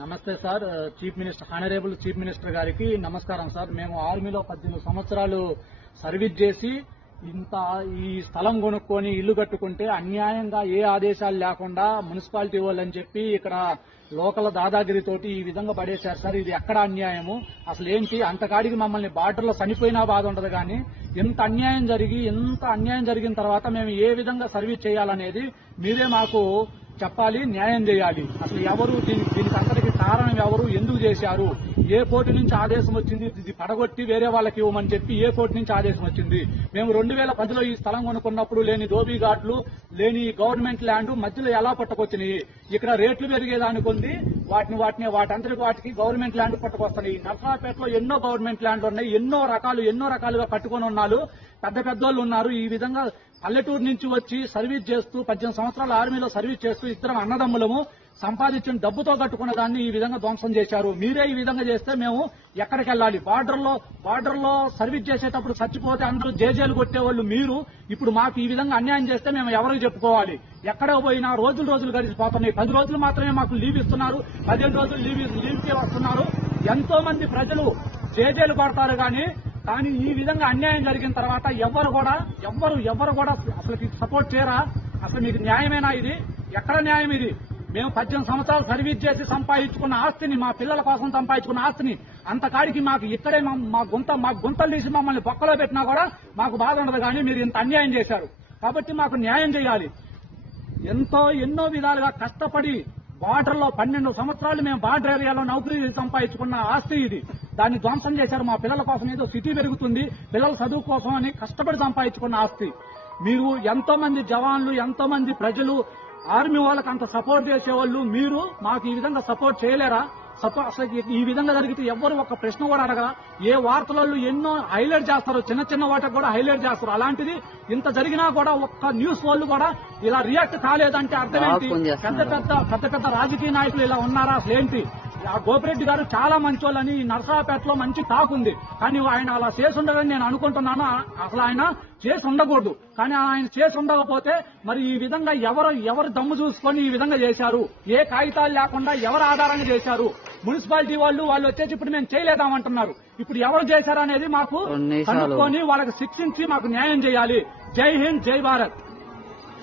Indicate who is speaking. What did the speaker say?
Speaker 1: నమస్తే sir chief minister honourable chief minister గారికి నమస్కారం సార్. మేము ఆర్మీలో పద్దెనిమిది సంవత్సరాలు సర్వీస్ చేసి ఇంత ఈ స్థలం కొనుక్కొని ఇల్లు కట్టుకుంటే అన్యాయంగా ఏ ఆదేశాలు లేకుండా మున్సిపాలిటీ వాళ్ళని చెప్పి ఇక్కడ లోకల్ దాదాగిరితోటి ఈ విధంగా పడేశారు సార్. ఇది ఎక్కడ అన్యాయము? అసలు ఏంటి? అంతకాడికి మమ్మల్ని బార్డర్లో చనిపోయినా బాధ ఉండదు కానీ ఎంత అన్యాయం జరిగి ఎంత అన్యాయం జరిగిన తర్వాత మేము ఏ విధంగా సర్వీస్ చేయాలనేది మీరే మాకు చెప్పాలి న్యాయం చేయాలి. అసలు ఎవరు దీని దీనికి అంతటికి కారణం ఎవరు? ఎందుకు చేశారు? ఏ కోర్టు నుంచి ఆదేశం వచ్చింది? ఇది పడగొట్టి వేరే వాళ్ళకి ఇవ్వమని చెప్పి ఏ కోర్టు నుంచి ఆదేశం వచ్చింది? మేము రెండు వేల పదిలో ఈ స్థలం కొనుక్కున్నప్పుడు లేని దోబీ ఘాట్లు లేని గవర్నమెంట్ ల్యాండ్ మధ్యలో ఎలా పట్టుకొచ్చినాయి? ఇక్కడ రేట్లు పెరిగేదానికి ఉంది. వాటిని వాటిని వాటంతటి వాటికి గవర్నమెంట్ ల్యాండ్ పట్టుకొస్తున్నాయి. నర్సాపేటలో ఎన్నో గవర్నమెంట్ ల్యాండ్లు ఉన్నాయి. ఎన్నో రకాలు ఎన్నో రకాలుగా పట్టుకొని ఉన్నారు. పెద్ద పెద్దోళ్ళు ఉన్నారు. ఈ విధంగా పల్లెటూరు నుంచి వచ్చి సర్వీస్ చేస్తూ పద్దెనిమిది సంవత్సరాల ఆర్మీలో సర్వీస్ చేస్తూ ఇద్దరం అన్నదమ్ములము. సంపాదించిన డబ్బుతో కట్టుకున్న దాన్ని ఈ విధంగా ధ్వంసం చేశారు. మీరే ఈ విధంగా చేస్తే మేము ఎక్కడికి వెళ్ళాలి బార్డర్లో బార్డర్లో సర్వీస్ చేసేటప్పుడు చచ్చిపోతే అందరూ జేజేలు కొట్టేవాళ్ళు మీరు. ఇప్పుడు మాకు ఈ విధంగా అన్యాయం చేస్తే మేము ఎవరికి చెప్పుకోవాలి? ఎక్కడ పోయినా రోజులు రోజులు గడిచిపోతున్నాయి. పది రోజులు మాత్రమే మాకు లీవ్ ఇస్తున్నారు. పదిహేను రోజులు లీవ్ లీవ్కి వస్తున్నారు. ఎంతో మంది ప్రజలు జేజేలు పడతారు కానీ కానీ ఈ విధంగా అన్యాయం జరిగిన తర్వాత ఎవరు కూడా ఎవరు ఎవరు కూడా అసలు సపోర్ట్ చేయరా? అసలు మీకు న్యాయమేనా ఇది? ఎక్కడ న్యాయం ఇది? మేము పద్దెనిమిది సంవత్సరాలు సర్వీస్ చేసి సంపాదించుకున్న ఆస్తిని మా పిల్లల కోసం సంపాదించుకున్న ఆస్తిని అంతకాడికి మాకు ఇక్కడే మా- మా గుంత మా గుంతలు తీసి మమ్మల్ని బొక్కలో పెట్టినా కూడా మాకు బాధ ఉండదు కానీ మీరు ఇంత అన్యాయం చేశారు. కాబట్టి మాకు న్యాయం చేయాలి. ఎంతో ఎన్నో విధాలుగా కష్టపడి బార్డర్లో పన్నెండు సంవత్సరాలు మేము బార్డర్ ఏరియాలో నౌకరీ సంపాదించుకున్న ఆస్తి ఇది. దాన్ని ధ్వంసం చేశారు మా పిల్లల కోసం ఏదో సిటీ పెరుగుతుంది పిల్లల చదువు కోసం అని కష్టపడి సంపాదించుకున్న ఆస్తి. మీరు ఎంతో మంది జవాన్లు ఎంతో మంది ప్రజలు ఆర్మీ వాళ్ళకి అంత సపోర్ట్ చేసేవాళ్ళు మీరు మాకు ఈ విధంగా సపోర్ట్ చేయలేరా? సపో- అసలు ఈ- విధంగా జరిగితే ఎవ్వరు ఒక ప్రశ్న కూడా అడగరా ఏ వార్తలలో ఎన్నో హైలైట్ చేస్తారు చిన్న చిన్న వాటికి కూడా హైలైట్ చేస్తారు. అలాంటిది ఇంత జరిగినా కూడా ఒక్క న్యూస్ వాళ్ళు కూడా ఇలా రియాక్ట్ కాలేదంటే అర్థం ఏంటి?
Speaker 2: బాగా ఫోన్
Speaker 1: పెద్ద. పెద్ద పెద్ద పెద్ద రాజకీయ నాయకులు ఇలా ఉన్నారా? అసలు ఏంటి? ఆ గోపిరెడ్డి గారు చాలా మంచోళ్ళని ఈ నరసరాపేటలో మంచి టాక్ ఉంది. కానీ ఆయన అలా చేసి ఉండదని నేను అనుకుంటున్నాను. అసలు ఆయన చేసి ఉండకూడదు. కానీ ఆయన చేసి ఉండకపోతే మరి ఈ విధంగా ఎవరు ఎవరు దమ్ము చూసుకొని ఈ విధంగా చేశారు? ఏ కాగితాలు లేకుండా ఎవరు ఆధారంగా చేశారు? మున్సిపాలిటీ వాళ్ళు వాళ్ళు వచ్చేసి ఇప్పుడు మేము చేయలేదామంటున్నారు. ఇప్పుడు ఎవరు చేశారు అనేది మాకు. కనుక్కొని వాళ్ళకి శిక్షించి మాకు న్యాయం చేయాలి. జై హింద్ జై భారత్.